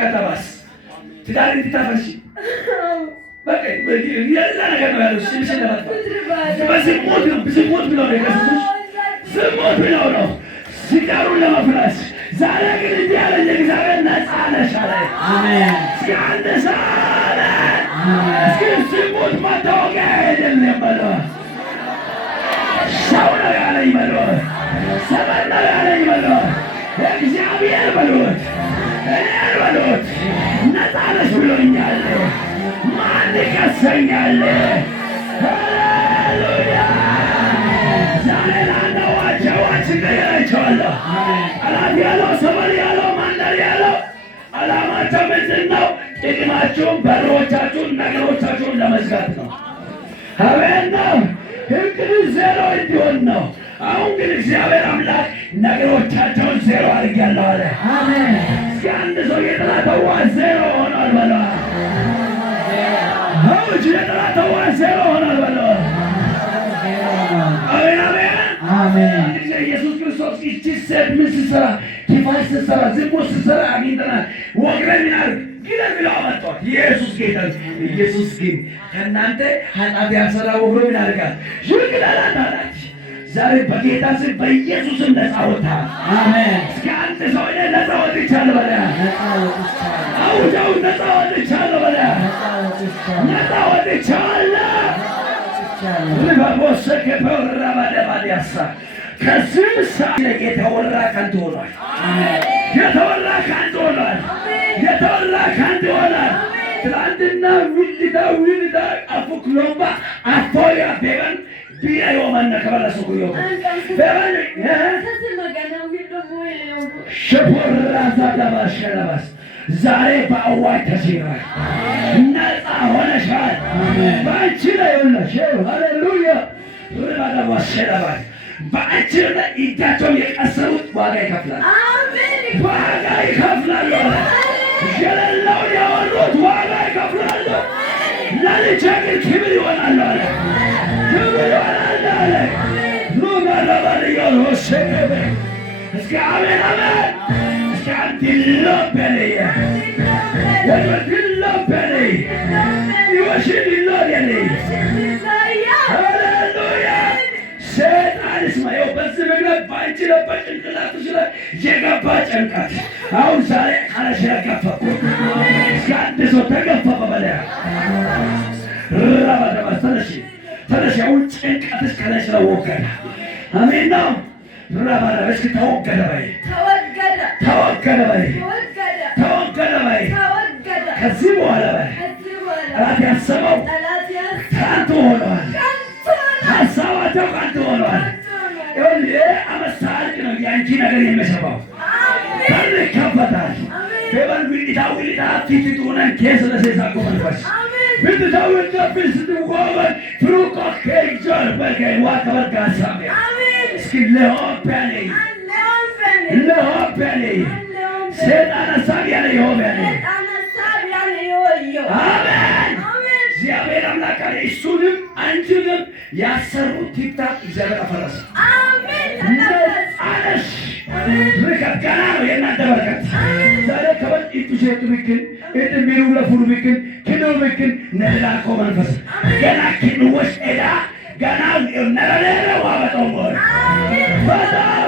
ከተባስ ትዳር እንድታፈርሺ በቃ የሌላ ነገር ነው ያለው። ስምሽን ለማጥፋት በዝሙት ብለው ነው የከሰሱሽ። ዝሙት ብለው ነው ሲጋሩን ለመፍረስ። ዛሬ ግን እንዲህ ያለኝ እግዚአብሔር ነፃ ነሽ አለ። አሜን። እስኪ አንድ ሰው እስኪ ዝሙት መታወቂያ አይደለም በለው፣ ሰው ነው ያለኝ በለው፣ ሰበን ነው ያለኝ በለው፣ እግዚአብሔር በሉት፣ እኔን በሉት፣ ነፃ ነሽ ብሎኛል። ማን ይከሰኛል? ሃሌሉያ! ዛሬ ላናዋቸዋች ገየራቸዋለሁ። ጠላት ያለው ሰበል ያለው ማንደር ያለው ዓላማቸው ምንድን ነው? ጥቅማችሁን፣ በሮቻችሁን፣ ነገሮቻችሁን ለመዝጋት ነው። አሜን ነው። እንግዲህ ዜሮ እንዲሆን ነው። አሁን ግን እግዚአብሔር አምላክ ነገሮቻቸውን ዜሮ አድርጌያለሁ አለ። አሜን። እስኪ አንድ ሰው የጠላተዋ ዜሮ ሆኗል በለው። አውጅ! የጠላተዋ ዜሮ ሆኗል በለው። አሜን አሜን አሜን። ኢየሱስ ክርስቶስ እቺ ሴት ምን ስትሰራ፣ ክፋት ስትሰራ፣ ዝሙት ስትሰራ አግኝተናል። ወግረን ምናል ግደል ብለው አመጧት። ኢየሱስ ጌታ። ኢየሱስ ግን ከእናንተ ኃጢአት ያልሰራ ወግሮ ምን ያደርጋል? ይግደላት አላች። ዛሬ በጌታ ስም በኢየሱስም ነፃ ወጥተሃል። አሜን። እስኪ አንድ ሰው እኔ ነፃ ወጥቻለሁ በለ። አውጃው ነፃ ወጥቻለሁ በለ። ነፃ ወጥቻለሁ። ሪባቦስ ከበራ ባደባዲያሳ ከዚህ ሰዓት የተወራ ከንቱ ሆኗል። የተወራ ከንቱ ሆኗል። የተወራ ከንቱ ሆኗል። ትላንትና ውልዳ አፉክሎምባ አፎያ ቤበን ቢያዮ ማነ ከበላሱ ኩዮ ቤበን ሸፖራ ዛዳባሸራባስ ዛሬ በአዋጅ ተሽሯል። ነፃ ሆነሻል። በአንቺ ላይ ሆነሽ ሃሌሉያ ሪባዳባሸራባስ በአንቺ ላይ እጃቸውን የቀሰሩት ዋጋ ይከፍላል። ዋጋ ይከፍላሉ። የሌለውን ያወሩት ዋጋ ይከፍላሉ። ለልጄ ግን ክብር ይሆናሉ አለ። ክብር ይሆናሉ አለ። ሩባዳባልዮ ሸገበ እስከ አሜን አሜን። እስከ አንድሎበለየ ወድሎበለይ ይወሽድ ይሎየለይ ሃሌሉያ። ሰይጣን እስማኤል በዚህ ምክንያት በአንቺ ነበር ጭንቅላትሽ ላይ የገባ ጭንቀት አሁን ዛሬ አለሽ ያገፈኩ። እስከ አንድ ሰው ተገፈፈ በለያ ራባደባስ ተነሽ ተነሽ። አሁን ጭንቀትሽ ከላይ ስለወገደ አሜን ነው። ራባደባስ እስኪ ተወገደ በይ፣ ተወገደ በይ፣ ተወገደ በይ። ከዚህ በኋላ በይ ጠላት ያሰበው ከንቱ ሆኗል። ሀሳባቸው ከንቱ ሆኗል። አመሳልቅ ነው የአንቺ ነገር የሚሰባው በር ይከፈታል። ቤበን ዊሊታ ዊሊታ ፊትቱነን ኬስ ለሴሳቆ መንፈስ ብትታው እንደፍል ስትቆመን ፍሩቆ ከይጆር በልገይ ዋከበርጋ ሳሚያ እስኪ ለሆቢያኔ ለሆቢያኔ ሰይጣን ሀሳብ ያለ ይሆቢያኔ አሜን። እግዚአብሔር አምላክ አለ እሱንም አንቺንም ያሰሩት ቲክታክ እግዚአብሔር አፈረሰ። አሜን። አለሽ ርከት ገና ነው የእናንተ በረከት ዛሬ ከበል ኢቱሼቱ ብክን እጥሚሩ ለፉሩ ብክን ክኑ ብክን ነላቆ መንፈስ ገና ክንወሽ ኤዳ ገና ነረሌለ ዋበጠው ሞር